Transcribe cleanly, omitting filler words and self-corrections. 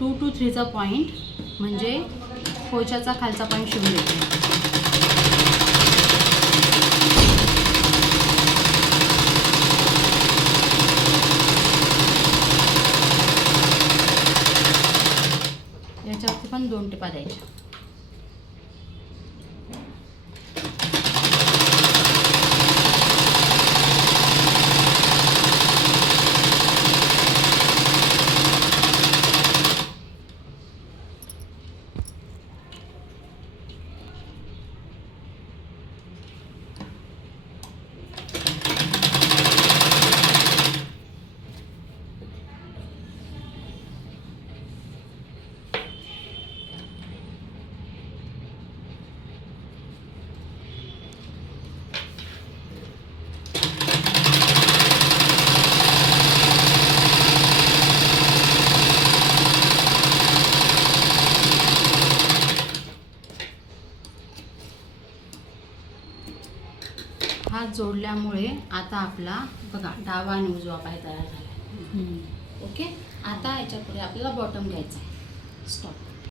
2 to 3चा point म्हणजे पोछाचा खालचा point शिवून देते. याच्यावरती पण 2 टिपा द्यायच्या. हात जोडल्यामुळे आता आपला बघा डावा आणि उजवा पाय तयार झाला. ओके. आता याच्या पुढे आपल्याला बॉटम घ्यायचा आहे. स्टॉप.